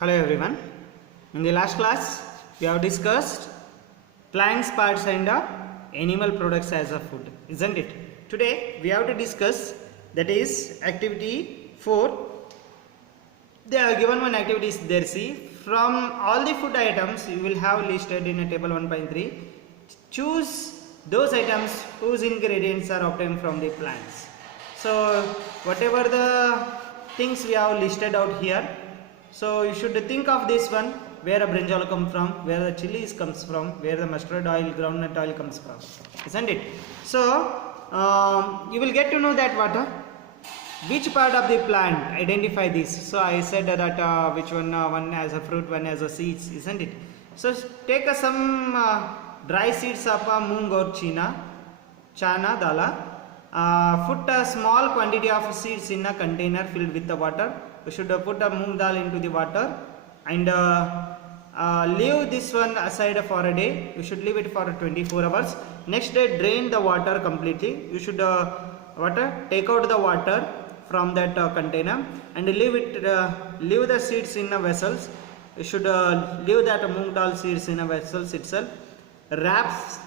Hello everyone. In the last class, we have discussed plants, parts and animal products as a food, isn't it? Today we have to discuss, that is activity 4. They are given one activity is there. See, from all the food items you will have listed in a table 1.3. Choose those items whose ingredients are obtained from the plants. So whatever the things we have listed out here, so you should think of this one, where a brinjal comes from, where the chilies comes from, where the mustard oil, groundnut oil comes from, isn't it? So you will get to know that which part of the plant identify this. So I said that which one has a fruit, one has a seeds, isn't it? So take some dry seeds of moong or chana dala. Put a small quantity of seeds in a container filled with the water. You should put a moong dal into the water and leave this one aside for a day. You should leave it for 24 hours. Next day, drain the water completely. You should take out the water from that container and leave the seeds in vessels. You should leave that moong dal seeds in vessels itself. Wraps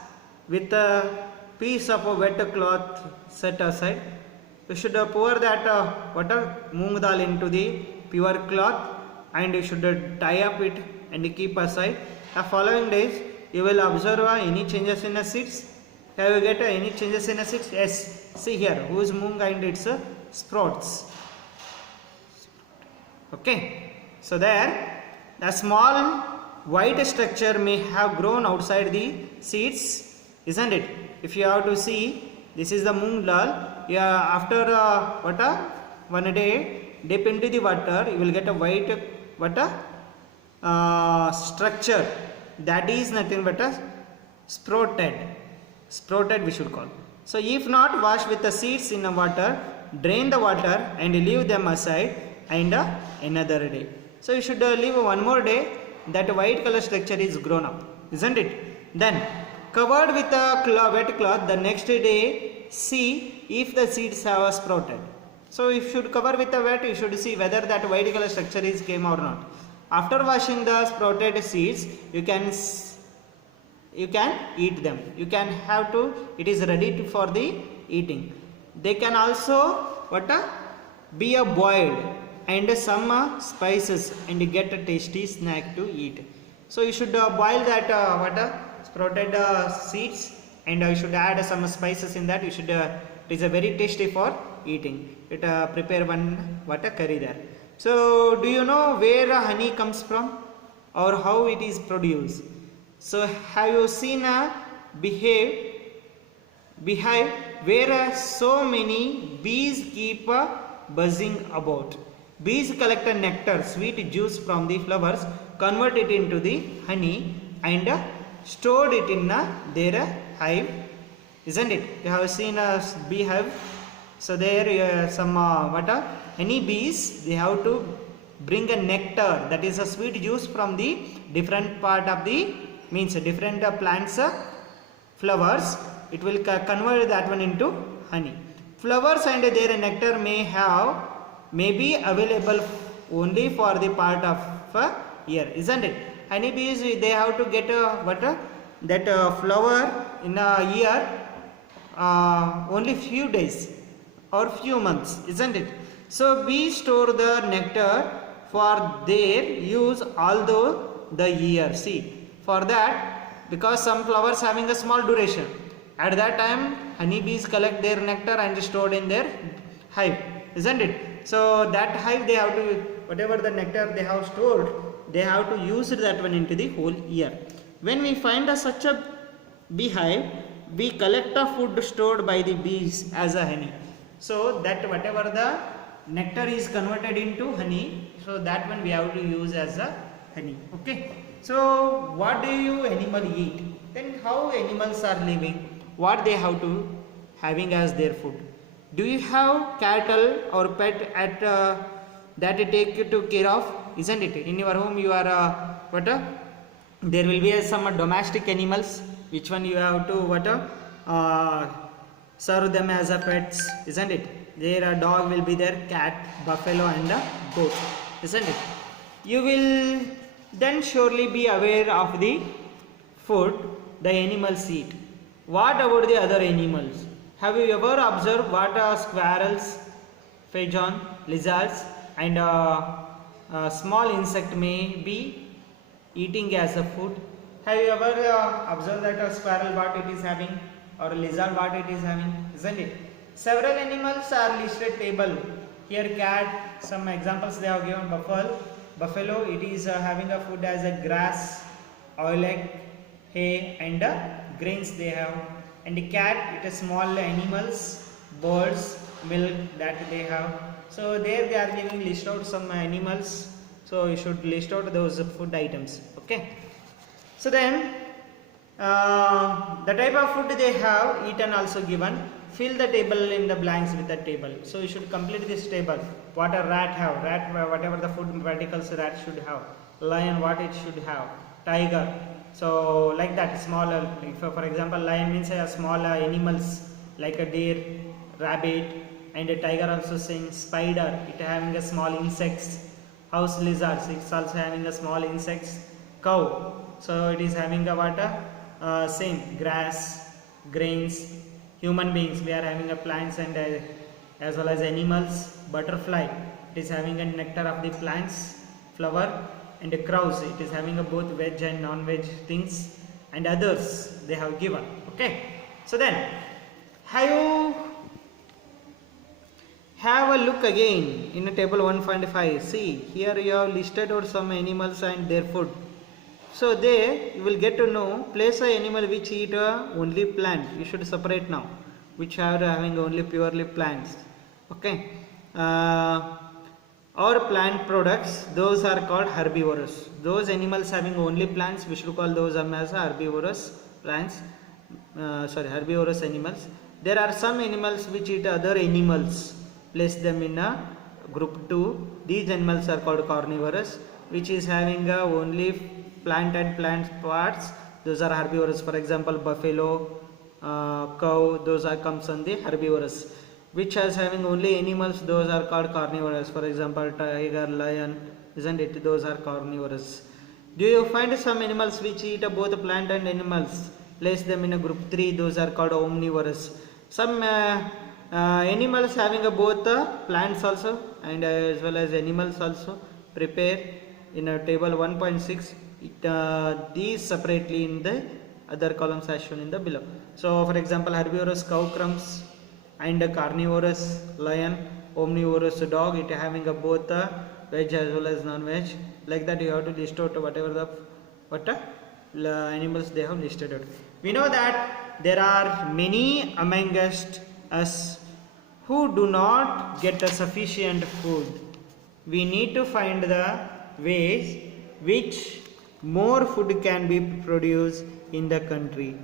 with a piece of a wet cloth set aside. You should pour that moong dal into the pure cloth and you should tie up it and keep aside. The following days you will observe any changes in the seeds. Have you get any changes in the seeds? Yes. See here, whose moong and its sprouts. Okay. So there, a small white structure may have grown outside the seeds, isn't it? If you have to see, this is the moong dal. After 1 day, dip into the water, you will get a white structure. That is nothing but a sprouted we should call. So if not, wash with the seeds in the water, drain the water and leave them aside and another day. So you should leave one more day, that white color structure is grown up, isn't it? Then covered with a wet cloth, the next day see if the seeds have sprouted. So if you should cover with the wet, you should see whether that white color structure is came or not. After washing the sprouted seeds, you can eat them. You can have to, it is ready for the eating. They can also be boiled and some spices and get a tasty snack to eat. So you should boil that sprouted seeds and you should add some spices in that. You should it is a very tasty for eating. It prepare one curry there. So do you know where honey comes from or how it is produced? So have you seen a beehive where so many bees keep buzzing about? Bees collect a nectar, sweet juice from the flowers, convert it into the honey and stored it in their hive, isn't it? You have seen a beehive. So there some honey bees, they have to bring a nectar, that is a sweet juice from the different part of the different plants flowers. It will convert that one into honey. Flowers and their nectar may be available only for the part of year, isn't it? Honey bees, they have to get that flower in a year only few days or few months, isn't it? So bees store the nectar for their use although the year. See, for that, because some flowers having a small duration, at that time honey bees collect their nectar and stored in their hive, isn't it? So that hive, they have to, whatever the nectar they have stored, they have to use that one into the whole year. When we find such a beehive, we collect a food stored by the bees as a honey. So that whatever the nectar is converted into honey, so that one we have to use as a honey. Okay. So what do you animal eat? Then how animals are living? What they have to having as their food? Do you have cattle or pet at that you take to care of? Isn't it? In your home you are there will be some domestic animals, which one you have to serve them as a pets, isn't it? There a dog will be there, cat, buffalo and a goat, isn't it? you will then surely be aware of the food the animals eat. What about the other animals? Have you ever observed what are squirrels, pigeon, lizards, and small insect may be eating as a food? Have you ever observed that a squirrel what it is having or a lizard what it is having? Isn't it? Several animals are listed table. Here cat, some examples they have given buffalo it is having a food as a grass, oil egg, hay and grains they have, and the cat it is small animals, birds, milk that they have. So there they are giving list out some animals, so you should list out those food items. Okay, so then the type of food they have eaten also given. Fill the table in the blanks with the table. So you should complete this table. What a rat have, whatever the food particles rat should have, lion what it should have, tiger. So like that smaller, if for example lion means small animals like a deer, rabbit, and a tiger also saying spider it having a small insects, house lizards it's also having a small insects, cow so it is having a water same grass, grains, human beings we are having a plants and as well as animals, butterfly it is having a nectar of the plants, flower, and the crows it is having a both veg and non-veg things, and others they have given. Okay, so then have a look again in a table 1.5. see here you have listed out some animals and their food. So there you will get to know place a animal which eat only plant. You should separate now which are having only purely plants. Okay, or plant products those are called herbivorous. Those animals having only plants we should call those as herbivorous plants. Herbivorous animals. There are some animals which eat other animals. Place them in a group 2. These animals are called carnivorous, which is having only plant and plant parts. Those are herbivorous. For example, buffalo, cow. Those are comes on the herbivorous. Which is having only animals. Those are called carnivorous. For example, tiger, lion. Isn't it? Those are carnivorous. Do you find some animals which eat both plant and animals? Place them in a group 3. Those are called omnivorous. Some animals having both plants also and as well as animals also. Prepare in a table 1.6. These separately in the other columns as shown in the below. So for example herbivorous cow crumbs and carnivorous lion, omnivorous dog it having both veg as well as non-veg. Like that you have to list out whatever the animals they have listed out. We know that there are many among us who do not get a sufficient food. We need to find the ways which more food can be produced in the country.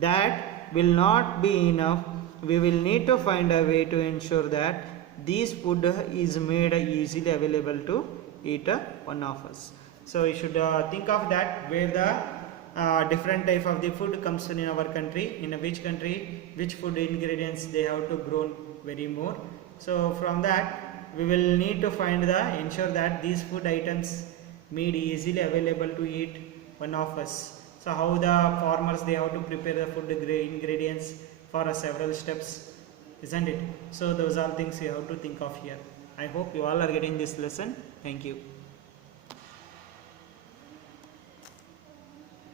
That will not be enough. We will need to find a way to ensure that this food is made easily available to eat one of us. So you should think of that where the different type of the food comes in our country, in which country which food ingredients they have to grow very more. So from that we will need to find ensure that these food items made easily available to eat one of us. So how the farmers they have to prepare the food ingredients for several steps, isn't it? So those are things you have to think of here. I hope you all are getting this lesson. Thank you.